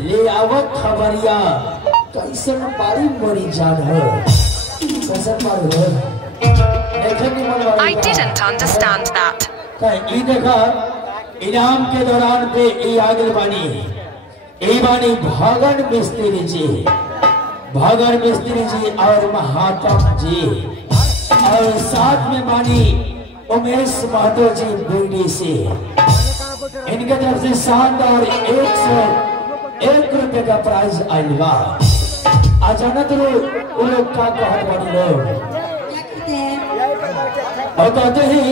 ले आवत खबरिया कैसन पारी मोरी जान है कैसन पारी है देखने में मन वाला। I didn't understand that. ई देखा इनाम के दौरान पे ई आगे बानी भागन मिस्त्री जी और महात्मा जी और साथ में बानी उमेश महतो जी बुंदी से। इनके तरफ से शानदार 101 रुपए का प्राइज आएगा। अचानक लोग का कहते लोग और कहते हैं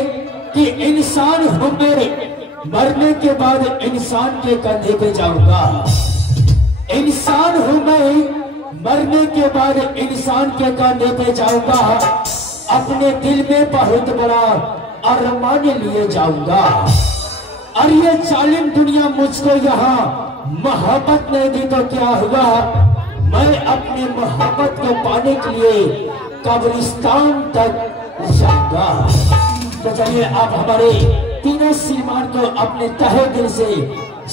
कि इंसान हूं मैं, मरने के बाद इंसान के कंधे पे जाऊंगा। इंसान हूं मैं, मरने के बाद इंसान के कंधे पे जाऊंगा। अपने दिल में बहुत बड़ा अरमान लिए जाऊंगा। और ये जालिम दुनिया मुझको यहाँ मोहब्बत नहीं दी तो क्या हुआ, मैं अपने मोहब्बत को पाने के लिए कब्रिस्तान तक जाऊंगा। तो चलिए आप हमारे तीनों श्रीमान को अपने तहे दिल से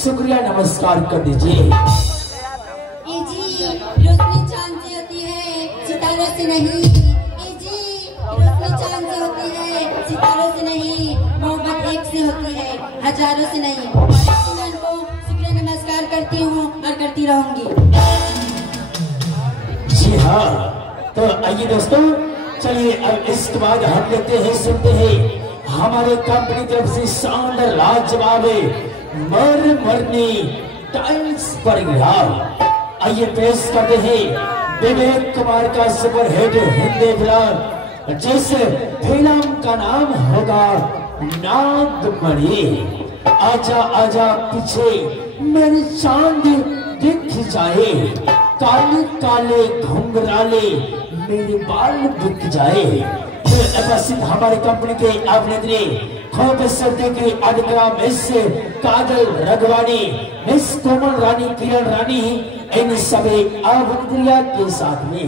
शुक्रिया नमस्कार कर दीजिए। रोशनी चांद से होती है सितारों से नहीं। रोशनी चांद से होती है सितारों से नहीं। मोहब्बत एक से होती है हजारों से नहीं। मैं उनको शुक्रिया नमस्कार करती हूँ और करती रहूंगी। जी हाँ, तो आइए दोस्तों चलिए अब इसके बाद हम लेते हैं सुनते हैं हमारे कंपनी तरफ से शानदार लाजवाब मरनी टाइल्स पर आइए पेश करते हैं विवेक कुमार का सुपरहिट हिंदी फिल्म जिस फिल्म का नाम होगा नागमणि। आजा आजा पीछे मेरी चांद दिख जाए, काले काले घुंघराले मेरे बाल बिक जाए। हमारी कंपनी के अभिनेत्री खूब सर्दी की अधिकरा मिस काजल रघवानी, मिस कोमल रानी, किरण रानी, इन सभी अभिनेत्रियों के साथ में